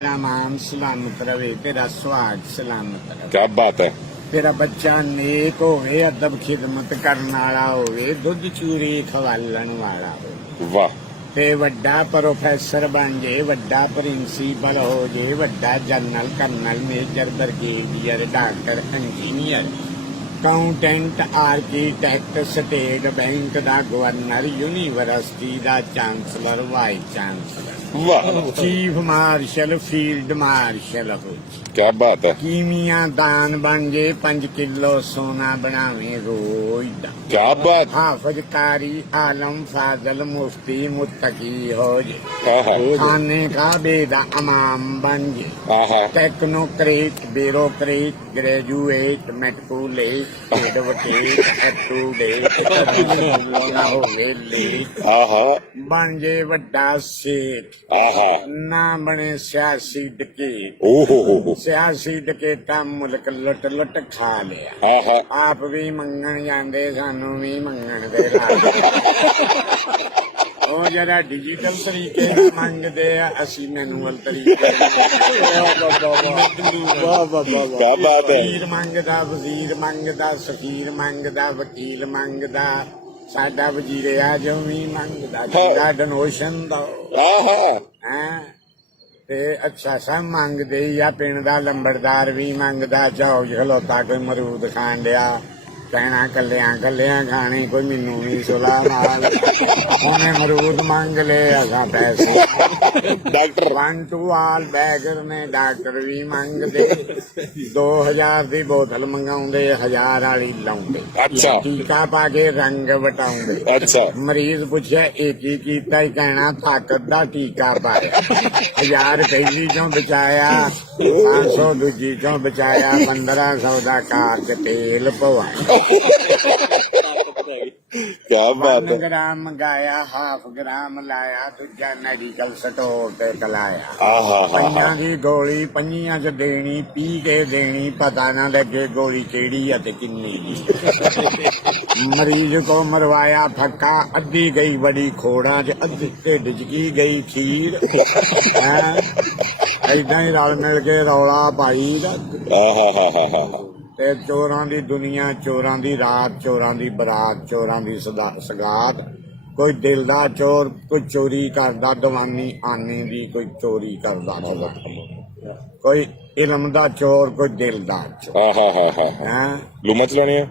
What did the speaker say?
तेरा नाम सलामत रवे, तेरा सुहाग सलामत रवे। क्या बात है। तेरा बच्चा नेक होवे, अदब खिदमत करन वाला होवे, दुध चूरी खवालन वाला होवे वाह। ते वड्डा प्रोफैसर बन जे, वड्डा प्रिंसीपल हो जे, वड्डा general colonel major brigadier doctor engineer accountant architect state bank दा गवर्नर यूनिवर्सिटी दा चांसलर वाइस चांसलर वाह चीफ मार्शल फील्ड मार्शल हो क्या बात है। कीमिया दान बन जे 5 किलो सोना बनावे रोज दा क्या बात। हाफज कारी आलम फाजल मुफ्ती मुत्तकी हो जे आहा खाने का बेदा इमाम बन जे आहा टेक्नोक्रेट ब्यूरोक्रेट ग्रेजुएट मेट्रोलेट एडवोकेट एप्रूडेट होवे लेट आहा बन जे वड्डा सेठ आहा ना बने सियासी डकैत ओहो सियासी डकैता मुल्क लुट लुट खा लिया आहा आप भी मंगन जाते सानू भी मंगन दे राज ਉਹ ਜਿਹੜਾ ਡਿਜੀਟਲ ਤਰੀਕੇ ਨਾਲ ਮੰਗਦੇ ਆ ਅਸੀਂ ਮੈਨੂਅਲ ਤਰੀਕੇ क्या बात है। ਵਜ਼ੀਰ ਮੰਗਦਾ ਵਜ਼ੀਰ ਮੰਗਦਾ ਸਫੀਰ ਮੰਗਦਾ ਵਕੀਲ ਮੰਗਦਾ ਸਾਡਾ ਵਜ਼ੀਰ ਆਜਮ ਵੀ ਮੰਗਦਾ ਜਿਹੜਾ ਡੋਨੇਸ਼ਨ ਦਾ आहा ਹੈ ਤੇ ਅੱਛਾ ਸਭ ਮੰਗਦੇ ਹੀ ਆ ਪਿੰਡ ਦਾ ਲੰਬੜਦਾਰ ਵੀ ਮੰਗਦਾ ਚੌਕ ਖਲੋਤਾ ਕੋਈ ਮਰੂਦ ਖਾਣ ਡਿਆ ਕਹਿਣਾ ਕੱਲਿਆਂ ਕੱਲਿਆਂ ਖਾਣੇ ਕੋਈ ਮੈਨੂੰ ਵੀ ਸੁਲਾ ਨਾਲ ਉਹਨੇ ਮਰੂਦ ਮੰਗ ਲਏ ਅਸਾਂ ਪੈਸੇ doctor one to all beggar ਨੇ ਡਾਕਟਰ ਵੀ ਮੰਗਦੇ 2000 ਦੀ ਬੋਤਲ ਮੰਗਾਉਂਦੇ 1000 ਵਾਲੀ ਲਾਉਂਦੇ ਅੱਛਾ। ਟੀਕਾ ਪਾ ਕੇ ਰੰਗ ਵਟਾਉਂਦੇ अच्छा ਮਰੀਜ਼ ਪੁੱਛਿਆ ਇਹ ਕੀ ਕੀਤਾ ਹੀ ਕਹਿਣਾ ਤਾਕਤ ਦਾ ਟੀਕਾ ਪਾਇਆ 1000 ਪਹਿਲੀ ਚੋਂ ਬਚਾਇਆ 500 ਦੂਜੀ ਚੋਂ ਬਚਾਇਆ 1500 ਦਾ ਕਾਕ ਤੇਲ ਪਵਾਇਆ क्या बात 1 है। ਗ੍ਰਾਮ ਮੰਗਾਇਆ ਹਾਫ ਗ੍ਰਾਮ ਲਾਇਆ ਦੂਜਾ ਮੈਡੀਕਲ ਸਟੋਰ ਤੇ ਕਲਾਇਆ आहा ਪੰਜਾਂ ਦੀ ਗੋਲੀ ਪੰਜੀਆਂ ਚ ਦੇਣੀ ਪੀ ਕੇ ਦੇਣੀ ਪਤਾ ਨਾ ਲੱਗੇ ਗੋਲੀ ਕਿਹੜੀ ਆ ਤੇ ਕਿੰਨੀ ਦੀ ਮਰੀਜ਼ ਕੋ ਮਰਵਾਇਆ ਫੱਕਾ ਅੱਧੀ ਗਈ ਬੜੀ ਖੋੜਾਂ ਚ ਅੱਧੀ ਢਿੱਡ ਚ ਕੀ ਗਈ ਖੀਰ ਏਦਾਂ ਹੀ ਰਲ ਮਿਲ ਕੇ ਰੌਲਾ ਪਾਈ ਦਾ आहा ਤੇ ਚੋਰਾਂ ਦੀ ਦੁਨੀਆ ਚੋਰਾਂ ਦੀ ਰਾਤ ਚੋਰਾਂ ਦੀ ਬਰਾਤ ਚੋਰਾਂ ਦੀ ਸਗਾਤ ਕੋਈ ਦਿਲ ਦਾ ਚੋਰ ਕੋਈ ਚੋਰੀ ਕਰਦਾ ਦੀਵਾਨੀ ਆਨੇ ਦੀ ਕੋਈ ਚੋਰੀ ਕਰਦਾ ਕੋਈ ਇਲਮ ਦਾ ਚੋਰ ਕੋਈ ਦਿਲ ਦਾ ਚੋਰ आहा ਹੈ लूमा चलानी है।